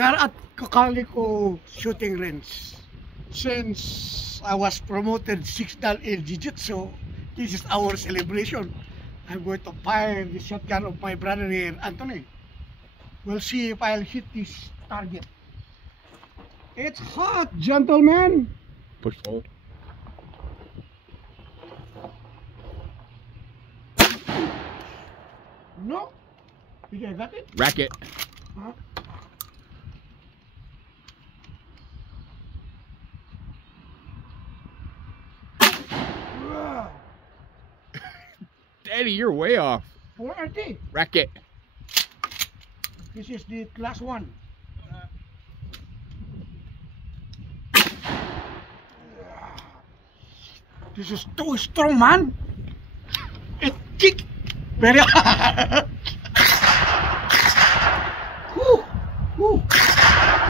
We are at Calico shooting range. Since I was promoted 6 dan in Jiu-Jitsu, this is our celebration. I'm going to fire the shotgun of my brother here, Anthony. We'll see if I'll hit this target. It's hot, gentlemen. Push hold. No. Did I got it? Racket. Huh? Daddy, you're way off. 4RT. Racket. This is the last one. This is too strong, man. It kick very hard. Woo, woo.